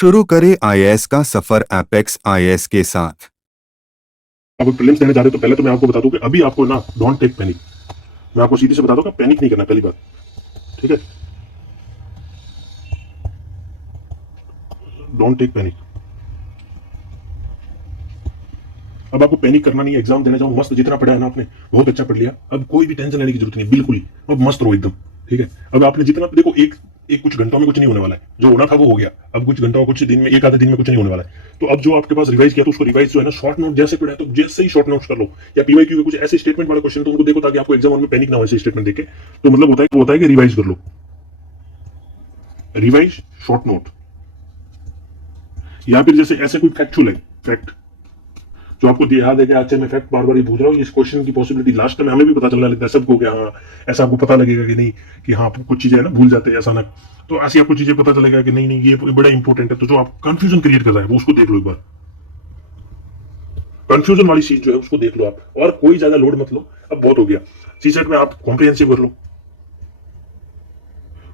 शुरू करें आईएएस का सफर एपेक्स आईएएस के साथ। अब प्रीलिम्स देने जा रहे हो तो पहले तो मैं आपको बता दूं कि अभी आपको ना डोंट टेक पैनिक। मैं आपको सीधी से बता दूं कि पैनिक नहीं करना, पहली बात, ठीक है। Don't take panic. अब आपको पैनिक करना नहीं है। एग्जाम देने जाओ, मस्त, जितना पढ़ा है ना आपने बहुत अच्छा पढ़ लिया। अब कोई भी टेंशन लेने की जरूरत नहीं, बिल्कुल ही। अब मस्त रहो एकदम, ठीक है। अब आपने जितना, देखो, एक एक कुछ घंटों में कुछ नहीं होने वाला है। जो होना था वो हो गया। अब कुछ घंटों, कुछ दिन में, एक आधे दिन में कुछ नहीं होने वाला है। तो अब जो आपके पास रिवाइज किया तो उसको रिवाइज जो है ना, शॉर्ट नोट जैसे पढ़ा है तो जैसे ही शॉर्ट नोट्स कर लो। या पीवाईक्यू के कुछ ऐसे स्टेटमेंट वाले क्वेश्चन तो उनको देखो, ताकि आपको एग्जाम में पैनिक ना हो ऐसे स्टेटमेंट देखे। तो मतलब होता है कि रिवाइज कर लो। रिवाइज, शॉर्ट नोट, या फिर जैसे ऐसे कोई फैक्चुअल है, फैक्ट जो आपको याद है कि अच्छा मैं फैक्ट बार बार ये पूछ रहा हूँ, इस क्वेश्चन की पॉसिबिलिटी लास्ट टाइम हमें भी पता चलने लगता है सबको, कि हाँ ऐसा आपको पता लगेगा कि नहीं, कि हाँ कुछ चीजें है ना भूल जाते हैं अचानक। तो ऐसी आपको चीजें पता चलेगा कि नहीं नहीं ये बड़ा इंपॉर्टेंट है। तो जो आप कंफ्यूजन क्रिएट कर रहा है वो उसको देख लो एक बार। कंफ्यूजन वाली चीज जो है उसको देख लो आप, और कोई ज्यादा लोड मत लो। अब बहुत हो गया। सीसेट में आप कॉम्प्रिहेंसिव कर लो।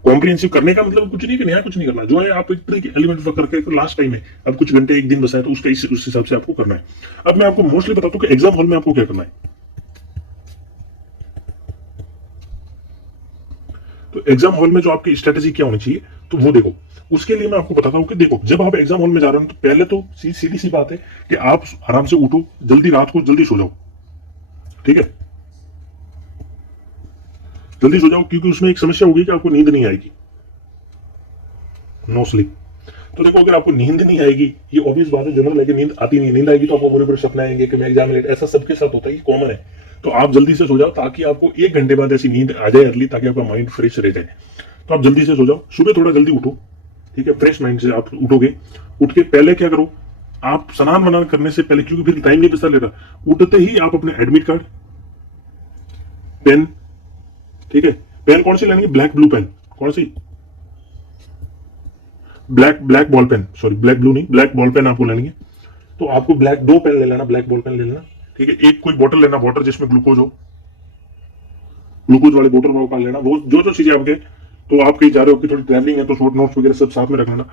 कॉम्प्रिहेंसिव करने का मतलब कुछ नहीं कि नया कुछ नहीं करना, जो है आप एक ट्रिक एलिमेंट करके लास्ट टाइम है। अब कुछ घंटे, एक दिन बचा है, तो उसका उस हिसाब से आपको करना है। अब मैं आपको मोस्टली बताता हूँ कि एग्जाम हॉल में आपको क्या करना है। तो एग्जाम हॉल में जो आपकी स्ट्रेटेजी क्या होनी चाहिए, तो वो देखो। उसके लिए मैं आपको बताता हूँ कि देखो, जब आप एग्जाम हॉल में जा रहे हो तो पहले तो सीधी सी बात है कि आप आराम से उठो, जल्दी, रात को जल्दी सो जाओ, ठीक है। जल्दी सो जाओ, क्योंकि उसमें एक समस्या होगी कि आपको नींद नहीं आएगी, नो स्लीप। तो देखो, अगर आपको नींद नहीं आएगी, ये ऑब्वियस बात है, जनरल है कि नींद आती नहीं। नींद आएगी तो आपको बुरे बुरे सपने आएंगे कि मैं एग्जाम लेट, ऐसा सबके साथ होता है, ये कॉमन है। तो आप जल्दी से सो जाओ, ताकि आपको एक घंटे बाद ऐसी नींद आ जाए अर्ली, ताकि आपका माइंड फ्रेश रह जाए। तो आप जल्दी से सो जाओ, सुबह थोड़ा जल्दी उठो, ठीक है। फ्रेश माइंड से आप उठोगे। उठ के पहले क्या करो, आप स्नान वनान करने से पहले, क्योंकि फिर टाइम नहीं बचता लेता, उठते ही आप अपने एडमिट कार्ड, पेन, ठीक है। पेन कौन सी लेंगे? Black blue pen. कौन सी? Black black ball pen, sorry black blue नहीं, ब्लैक बॉल पेन आपको लेनी है। तो आपको ब्लैक, दो पेन ले लेना, ब्लैक बॉल पेन ले लेना, ठीक है। एक कोई बोतल लेना, वाटर जिसमें ग्लूकोज हो, ग्लूकोज वाले बोतल में उठा लेना। वो जो जो चीजें आपके, तो आप कहीं जा रहे हो कि थोड़ी ट्रैवलिंग है तो शॉर्ट नोट्स वगैरह सब साथ में रख लेना।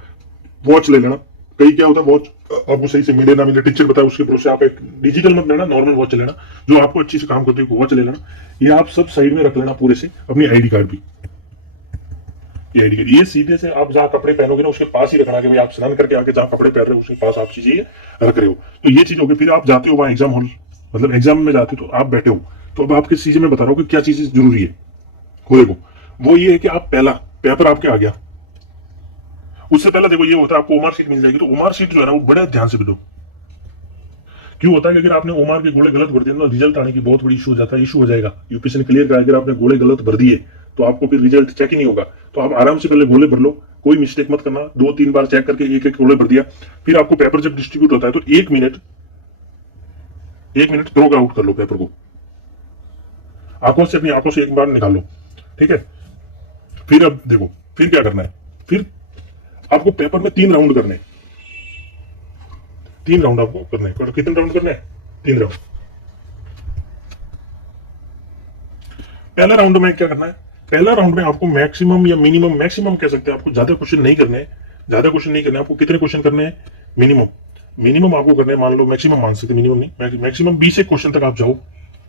वॉच ले लेना। कई क्या होता है, वॉच आपको सही से मिले ना मिले, टीचर बताए उसके भरोसे आप एक डिजिटल मत लेना, नॉर्मल वॉच लेना, जो आपको अच्छी से काम करती है वॉच ले लेना। ये आप सब साइड में रख लेना पूरे से। अपनी आईडी कार्ड भी, ये आईडी कार्ड, ये सीधे से आप जहाँ कपड़े पहनोगे ना उसके पास ही रखना, कि भाई आप स्नान करके आके जहाँ कपड़े पहन रहे हो उसके पास आप चीजें रख रहे हो। तो ये चीज होगी। फिर आप जाते हो वहां एग्जाम हॉल, मतलब एग्जाम में जाते हो तो आप बैठे हो। तो अब आपकी चीजें मैं बता रहा हूँ कि क्या चीजें जरूरी है। वो देखो, वो ये है कि आप पहला पेपर आपके आ गया, उससे पहले देखो ये होता है आपको ओमार सीट मिल जाएगी। तो ओमार सीट जो है ना वो बड़े ध्यान से दो। क्यों होता है कि अगर आपने ओमार के गोले गलत भर दिए ना, रिजल्ट आने की बहुत बड़ी इशू हो जाता है, इशू हो जाएगा। यूपीएससी ने क्लियर करा, अगर आपने गोले गलत भर दिए तो आपको फिर रिजल्ट चेक ही नहीं होगा। तो आप आराम से पहले गोले भर लो, कोई मिस्टेक मत करना। 2-3 बार चेक करके एक एक गोले भर दिया। फिर आपको पेपर जब डिस्ट्रीब्यूट होता है तो 1 मिनट थ्रो आउट कर लो पेपर को, आंखों से, अपनी आंखों से एक बार निकाल लो, ठीक है। फिर अब देखो, फिर क्या करना है। फिर आपको पेपर में 3 राउंड करने हैं। 3 राउंड आपको करने हैं। कितने राउंड करने हैं? 3 राउंड। पहला राउंड में क्या करना है, पहला राउंड में आपको मैक्सिमम या मिनिमम, मैक्सिमम कह सकते हैं, आपको ज्यादा क्वेश्चन नहीं करने हैं। ज्यादा क्वेश्चन नहीं करने, आपको कितने क्वेश्चन करने हैं? मिनिमम, मिनिमम आपको करने हैं, मान लो मैक्सिमम मान सकते, मिनिमम नहीं, मैक्सिमम 20 से क्वेश्चन तक आप जाओ।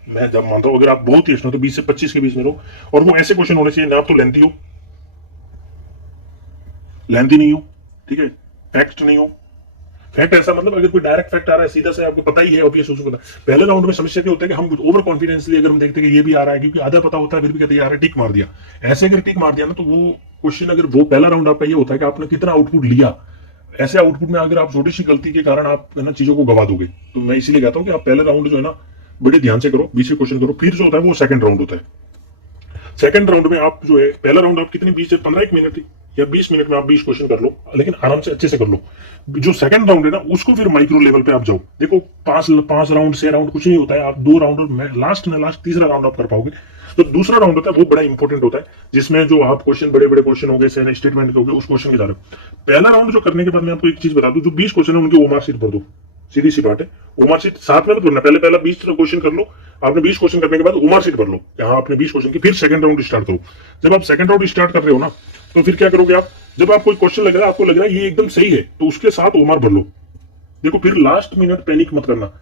मैं जब मानता हूं, अगर आप बहुत ही हो तो 20 से 25 के बीच में रहो। और वो ऐसे क्वेश्चन होने चाहिए ना तो लेंथी हो, लेंथी नहीं हो, ठीक है, फैक्ट नहीं हो। फैक्ट ऐसा मतलब अगर कोई डायरेक्ट फैक्ट आ रहा है सीधा से, आपको पता ही है, ऑब्वियस उसको पता। पहले राउंड में समस्या क्या होता है कि हम ओवर कॉन्फिडेंसली अगर हम देखते हैं कि ये भी आ रहा है, क्योंकि आधा पता होता है, फिर भी कहते हैं यार टिक मार दिया। ऐसे अगर टिक मार दिया ना तो वो क्वेश्चन, अगर वो पहला राउंड आपका ये होता है कि आपने कितना आउटपुट लिया। ऐसे आउटपुट में अगर आप छोटी सी गलती के कारण आप है ना चीजों को गवा दोगे। तो मैं इसीलिए कहता हूँ कि आप पहले राउंड जो है ना बड़े ध्यान से करो, 20 क्वेश्चन करो। फिर जो होता है वो सेकंड राउंड होता है। सेकंड राउंड में आप जो है, पहला राउंड आप कितनी 20 से 15 मिनट या 20 मिनट में आप 20 क्वेश्चन कर लो, लेकिन आराम से अच्छे से कर लो। जो सेकंड राउंड है ना उसको फिर माइक्रो लेवल पे आप जाओ। देखो, 5 राउंड 6 राउंड कुछ नहीं होता है, आप 2 राउंड में लास्ट तीसरा राउंड आप कर पाओगे। तो दूसरा राउंड होता है वो बड़ा इंपॉर्टेंट होता है, जिसमें जो आप क्वेश्चन, बड़े बड़े क्वेश्चन हो गए, स्टेटमेंट के हो गए, उस क्वेश्चन के जा रहे हो। पहला राउंड जो करने के बाद मैं आपको एक चीज बता दूं, जो 20 क्वेश्चन है उनकी ओमार शीट भर दो सीधी सी बात है। ओमार शीट साथ में मत भरना, पहले पहला 20 क्वेश्चन कर लो। आपने 20 क्वेश्चन करने के बाद ओमार शीट भर लो, यहाँ आपने 20 क्वेश्चन की, फिर सेकंड राउंड स्टार्ट करो। जब आप सेकंड राउंड स्टार्ट कर रहे हो ना, तो फिर क्या करोगे आप, जब आप कोई क्वेश्चन लग रहा है, आपको लग रहा है ये एकदम सही है, तो उसके साथ ओमार भर लो। देखो फिर लास्ट मिनट पैनिक मत करना,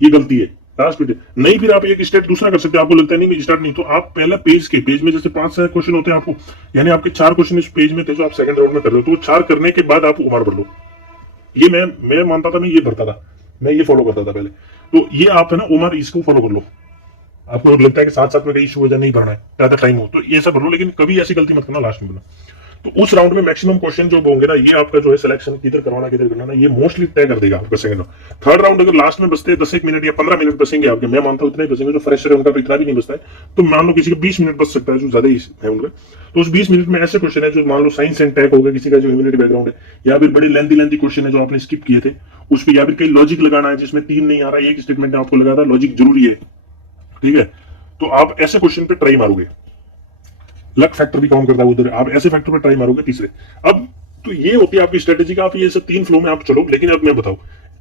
ये गलती है। लास्ट मिनट नहीं, फिर आप एक स्टेप दूसरा कर सकते हैं। आपको लगता है नहीं स्टार्ट नहीं, तो आप पहले पेज में जैसे 5 क्वेश्चन होते हैं आपको, यानी आपके 4 क्वेश्चन इस पेज में थे जो आप सेकंड राउंड में कर रहे हो, तो वो 4 करने के बाद आप ओमार भर लो। ये मैं मानता था, मैं ये भरता था, मैं ये फॉलो करता था पहले। तो ये आप है ना ओमार इसको फॉलो कर लो। आपको लगता है कि साथ साथ में कहीं इशू वजह नहीं भरना है, ज्यादा टाइम हो, तो ये सब भर लो, लेकिन कभी ऐसी गलती मत करना लास्ट में भरना। तो उस राउंड में मैक्सिमम क्वेश्चन जो होंगे ना, ये आपका जो है सिलेक्शन किधर करवाना किधर करना ना, ये मोस्टली तय कर देगा आपका सेकंड राउंड। थर्ड राउंड अगर लास्ट में बचते 10 मिनट या 15 मिनट बचेंगे आपके, मैं मानता हूं इतने ही बचेंगे, जो फ्रेशर है उनका तो इतना भी नहीं बचता है, तो मान लो किसी का 20 मिनट बच सकता है, जो ज्यादा ही है उनका। तो उस 20 मिनट में ऐसे क्वेश्चन है जो मान लो साइंस एंड टेक होगा, किसी का जो ह्यूमैनिटी बैकग्राउंड है, या फिर बड़ी लेंथी क्वेश्चन है जो आपने स्किप किए थे उस पर, या फिर कहीं लॉजिक लगाना है जिसमें 3 नहीं आ रहा, एक स्टेटमेंट आपको लगा था लॉजिक जरूरी है, ठीक है, तो आप ऐसे क्वेश्चन पे ट्राई मारोगे। लक फैक्टर भी काउंट करता है उधर, आप ऐसे फैक्टर पे ट्राई मारोगे तीसरे। अब तो ये होती है आपकी स्ट्रेटेजी का, आप ये सब 3 फ्लो में आप चलो। लेकिन अब मैं बताऊं,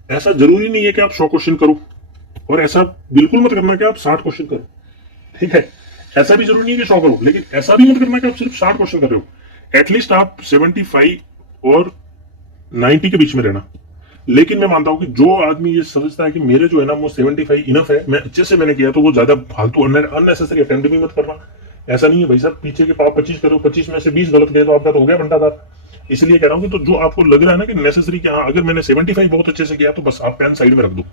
ऐसा जरूरी नहीं है कि आप 100 क्वेश्चन करो, और ऐसा बिल्कुल मत करना कि आप 60 क्वेश्चन करो, ठीक है। ऐसा भी जरूरी नहीं है कि 100 करो, लेकिन ऐसा भी मत करना कि आप सिर्फ 60 क्वेश्चन कर रहे हो। एटलीस्ट आप 75 और 90 के बीच में रहना। लेकिन मैं मानता हूं कि जो आदमी ये समझता है कि मेरे जो है ना वो 75 इनफ है, मैं अच्छे से मैंने किया, तो वो ज्यादा फालतू अननेसेसरी अटेम्प्ट भी मत करना। ऐसा नहीं है भाई साहब, पीछे के पाप 25 करो, 25 में से 20 गलत गए तो आपका तो हो गया बंटाधार। इसलिए कह रहा हूं कि तो जो आपको लग रहा है ना कि नेसेसरी, कि हाँ अगर मैंने 75 बहुत अच्छे से किया तो बस आप पेन साइड में रख दो।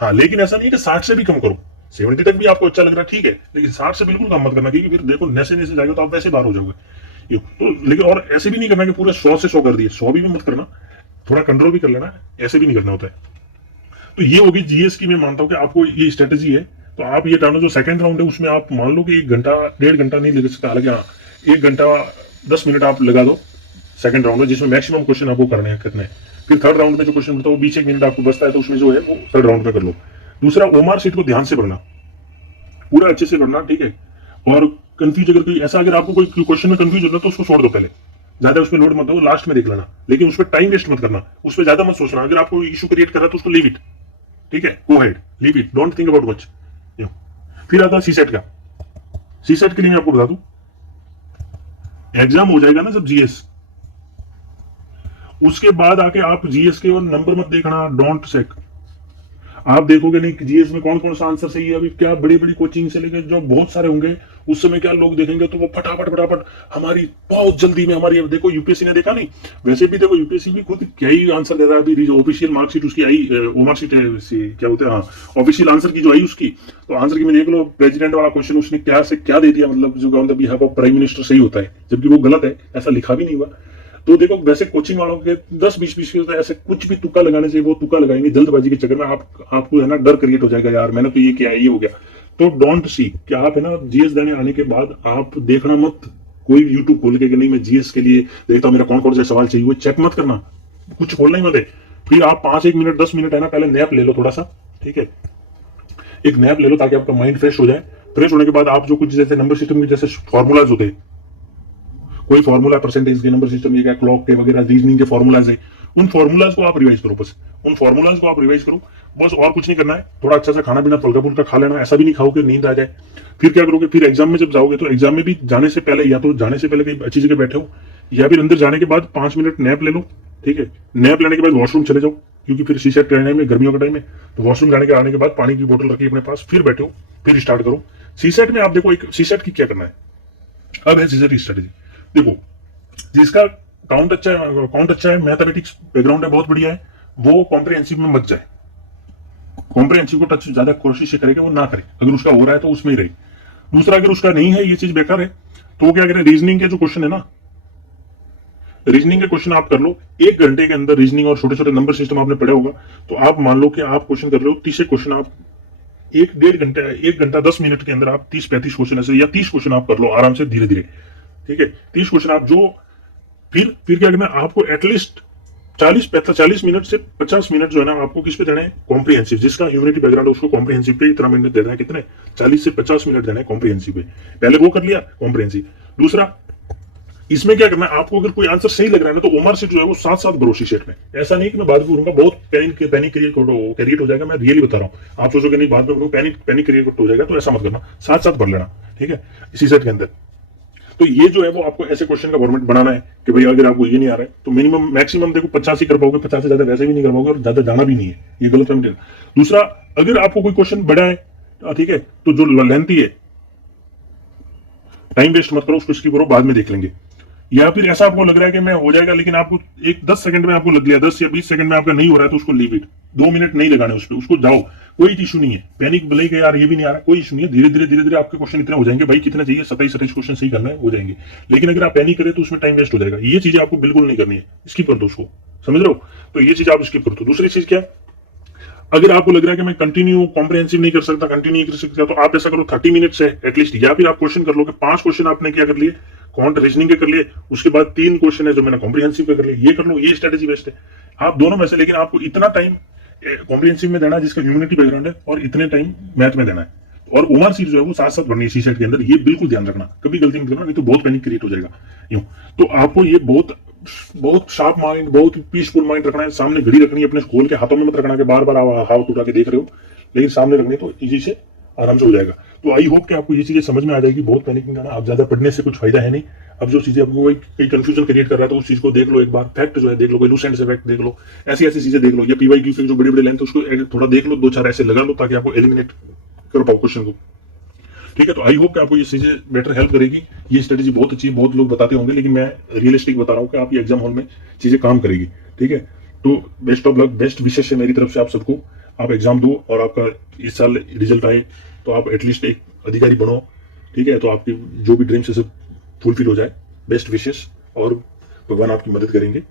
हाँ, लेकिन ऐसा नहीं है कि 60 से भी कम करो, 70 तक भी आपको अच्छा लग रहा है, ठीक है, लेकिन 60 से बिल्कुल कम मत करना, क्योंकि फिर देखो नैसे जाएगा तो आप वैसे बाहर हो जाओगे। तो लेकिन और ऐसे भी नहीं करना कि पूरे 100 से 100 कर दिए, 100 भी मत करना, थोड़ा कंट्रोल भी कर लेना, ऐसे भी नहीं करना होता है। तो ये होगी जीएस की, मैं मानता हूं कि आपको ये स्ट्रेटेजी है। तो आप ये जानो, जो सेकंड राउंड है उसमें आप मान लो कि 1 घंटा 1.5 घंटा नहीं लग सकता, हालांकि हाँ 1 घंटा 10 मिनट आप लगा दो सेकंड राउंड में, जिसमें मैक्सिमम क्वेश्चन आपको करने हैं कितने। फिर थर्ड राउंड में जो क्वेश्चन होता है वो 20 मिनट आपको बचता है, तो उसमें जो है वो थर्ड राउंड में कर लो। दूसरा, ओमार शीट को ध्यान से पढ़ना, पूरा अच्छे से पढ़ना, ठीक है। और कंफ्यूज अगर कोई ऐसा, अगर आपको कोई क्वेश्चन में कंफ्यूज होता है तो उसको छोड़ दो, पहले ज्यादा उसमें लोड मत दो, लास्ट में देख लेना, लेकिन उसमें टाइम वेस्ट मत करना, उस पर ज्यादा मत सोचना। अगर आपको इशू क्रिएट कर रहा है तो उसको लीव इट, ठीक है, go head, leave it, don't think about much. फिर आता है सीसेट का। सीसेट के लिए मैं आपको बता दूं, एग्जाम हो जाएगा ना जब जीएस, उसके बाद आके आप जीएस के और नंबर मत देखना, डोंट चेक। आप देखोगे नहीं कि जीएस में कौन कौन सा आंसर सही है। अभी क्या बड़ी बड़ी कोचिंग से लेकर जो बहुत सारे होंगे, उस समय क्या लोग देखेंगे तो वो फटाफट हमारी बहुत जल्दी में हमारी, देखो यूपीएससी ने देखा नहीं, वैसे भी देखो यूपीएससी भी खुद क्या ही आंसर दे रहा है। अभी ऑफिशियल मार्कशीट उसकी आई, मार्कशीट है क्या बोलते हैं, हाँ ऑफिशियल आंसर की जो आई उसकी, तो आंसर की में देख लो, प्रेसिडेंट वाला क्वेश्चन उसने क्या से क्या दे दिया, मतलब जो on the behalf of prime minister सही होता है, जबकि वो गलत है, ऐसा लिखा भी नहीं हुआ। तो देखो वैसे कोचिंग वालों के 10-20 ऐसे कुछ भी तुक्का लगाने से वो तुक्का लगाएंगे जल्दबाजी के चक्कर में, आपको है ना डर क्रिएट हो जाएगा, यार मैंने तो ये किया, ये हो गया। तो डोंट सी, क्या आप है ना जीएस देने आने के बाद आप देखना मत कोई यूट्यूब खोल के कि नहीं मैं जीएस के लिए देखता हूं मेरा कौन कौन से सवाल चाहिए, वो चेक मत करना, कुछ खोलना ही मत है। फिर आप 5-1 मिनट 10 मिनट है ना पहले नैप ले लो थोड़ा सा, ठीक है, एक नैप ले लो ताकि आपका माइंड फ्रेश हो जाए। फ्रेश होने के बाद आप जो कुछ जैसे नंबर सिस्टम के जैसे फॉर्मूलाज होते हैं, कोई फॉर्मूला परसेंटेज के, नंबर सिस्टम, ये क्या क्लॉक के वगैरह, रीजनिंग के फॉर्मूलाज है, उन फॉर्मूलाज को आप रिवाइज करो, बस उन फॉर्मूलाज को आप रिवाइज करो, बस और कुछ नहीं करना है। थोड़ा अच्छा सा खाना पीना फुल्का फुल्का खा लेना, ऐसा भी नहीं खाओ कि नींद आ जाए। फिर क्या करोगे, फिर एग्जाम में जब जाओगे तो एग्जाम में भी जाने से पहले, या तो जाने से पहले कहीं अच्छी जगह बैठे हो, या फिर अंदर जाने के बाद 5 मिनट नैप ले लो, ठीक है। नैप लेने के बाद वॉशरूम चले जाओ, क्योंकि फिर सीसेट रहने में गर्मियों का टाइम है, तो वॉशरूम जाने के आने के बाद पानी की बोतल रखिए अपने पास, फिर बैठो, फिर स्टार्ट करो। सीसेट में आप देखो, एक सीसेट की क्या करना है, अब है सीसेट की स्ट्रेटेजी। देखो जिसका काउंट अच्छा है, मैथमेटिक्स बैकग्राउंड है, बहुत बढ़िया है, वो कॉम्प्रिहेंसिव में मत जाए, कॉम्प्रिहेंसिव को टच ज्यादा कोशिश करेगा वो ना करे, अगर उसका हो रहा है तो उसमें ही रहे। दूसरा, अगर उसका नहीं है, ये चीज बेकार है, तो क्या करें, रीजनिंग के जो क्वेश्चन है ना, रीजनिंग के क्वेश्चन आप कर लो 1 घंटे के अंदर। रीजनिंग और छोटे छोटे नंबर सिस्टम आपने पढ़ा होगा, तो आप मान लो कि आप क्वेश्चन कर रहे हो 30 क्वेश्चन, आप 1 घंटा 10 मिनट के अंदर आप 30-35 क्वेश्चन ऐसे, या 30 क्वेश्चन आप कर लो आराम से, धीरे धीरे, ठीक है। 30 क्वेश्चन आप जो, फिर क्या करना, आपको एटलीस्ट 40 मिनट से 50 मिनट जो है ना आपको किस पे देना है, कॉम्प्रिहेंसिव। जिसका ह्यूमैनिटी बैकग्राउंड है उसको कॉम्प्रिहेंसिव पे इतना मिनट देना है, कितने 40 से 50 मिनट देना है कॉम्प्रिहेंसिव पे। पहले वो कर लिया कॉम्प्रिहेंसिव। दूसरा, इसमें क्या करना है आपको, अगर कोई आंसर सही लग रहा है ना तो ओमर सीट जो है वो साथ साथ भरो शीट में। ऐसा नहीं कि मैं बाद में करूंगा बहुत पैनिक क्रिएट हो जाएगा। मैं रियली बता रहा हूँ, आप सोचोगे नहीं बाद में पैनिक क्रिएट हो जाएगा, तो ऐसा मत करना, साथ साथ भर लेना, ठीक है, इसी सेट के अंदर। तो ये जो है वो आपको ऐसे क्वेश्चन का फॉर्मेट बनाना है कि भाई अगर आपको ये नहीं आ रहा है तो मिनिमम मैक्सिमम देखो 50 ही कर पाओगे, 50 से ज्यादा वैसे भी नहीं कर पाओगे, और ज्यादा जाना भी नहीं है, ये गलत है। दूसरा, अगर आपको कोई क्वेश्चन बड़ा है, ठीक है, तो जो लेंथी है, टाइम वेस्ट मत करो, उसको स्किप करो, बाद में देख लेंगे। या फिर ऐसा आपको लग रहा है कि मैं हो जाएगा, लेकिन आपको एक 10 सेकंड में आपको लग गया, 10 या 20 सेकंड में आपका नहीं हो रहा है, तो उसको लीव इट, 2 मिनट नहीं लगाने उस पर, उसको जाओ, कोई इशू नहीं है। पैनिक भले के यार ये भी नहीं आ रहा, कोई इशू नहीं है, धीरे धीरे आपके क्वेश्चन इतने हो जाएंगे, भाई कितना चाहिए, 27 क्वेश्चन सही करना है, हो जाएंगे। लेकिन अगर आप पैनिक करें तो उसमें टाइम वेस्ट हो जाएगा, ये चीजें आपको बिल्कुल नहीं करनी है, स्किप कर दो उसको, समझ रहे हो? तो ये चीज आप स्किप कर दो। दूसरी चीज क्या, अगर आपको लग रहा है कि मैं कंटिन्यू कॉम्प्रिहेंसिव नहीं कर सकता, कंटिन्यू नहीं कर सकता, तो आप ऐसा करो 30 मिनट से एटलीस्ट, या फिर आप क्वेश्चन कर लो कि 5 क्वेश्चन आपने क्या कर लिए, क्वांट रीजनिंग के कर लिए, उसके बाद 3 क्वेश्चन है जो मैंने कॉम्प्रिहेंसिव के कर लिए, ये कर लो, ये स्ट्रेटेजी बेस्ट है। आप दोनों में से, लेकिन आपको इतना टाइम कॉम्प्रिहेंसिव में देना है जिसका ह्यूमैनिटी बैकग्राउंड है, और इतने टाइम मैथ में देना है, और ओमआर सीट जो है वो साथ साथ भरनी है सी सेट के अंदर, ये बिल्कुल ध्यान रखना, कभी गलती नहीं करना, नहीं तो बहुत पैनिक क्रिएट हो जाएगा यूं। तो आपको ये बहुत बहुत शार्प माइंड, बहुत पीसफुल माइंड रखना है, सामने घड़ी रखनी है, अपने खोल के हाथों में मत रखना कि बार बार हाथ उठा के देख रहे हो, लेकिन सामने रखनी, तो इजी से आराम से हो जाएगा। तो आई होप कि आपको ये चीजें समझ में आ जाएगी, बहुत पैनिक नहीं करना, आप ज्यादा पढ़ने से कुछ फायदा है नहीं। अब जो चीजें आपको कोई कंफ्यूजन क्रिएट कर रहा है तो उस चीज को देख लो एक बार, फैक्ट जो है देख लो, कोई लूसेंट से फैक्ट देख लो, ऐसी ऐसी चीजें देख लो, या पीवाईक्यू के जो बड़े बड़े लेंथ उसको थोड़ा देख लो, 2-4 ऐसे लगा लो ताकि आपको एलिमिनेट कर पाओ क्वेश्चन को, ठीक है। तो आई होप कि आपको ये चीजें बेटर हेल्प करेगी, ये स्ट्रेटेजी बहुत अच्छी है, बहुत लोग बताते होंगे, लेकिन मैं रियलिस्टिक बता रहा हूँ कि आप ये एग्जाम हॉल में चीजें काम करेगी, ठीक है। तो बेस्ट ऑफ लक, बेस्ट विशेष है मेरी तरफ से आप सबको, आप एग्जाम दो और आपका इस साल रिजल्ट आए तो आप एटलीस्ट एक अधिकारी बनो, ठीक है, तो आपकी जो भी ड्रीम्स है सब फुलफिल हो जाए, बेस्ट विशेष, और भगवान आपकी मदद करेंगे।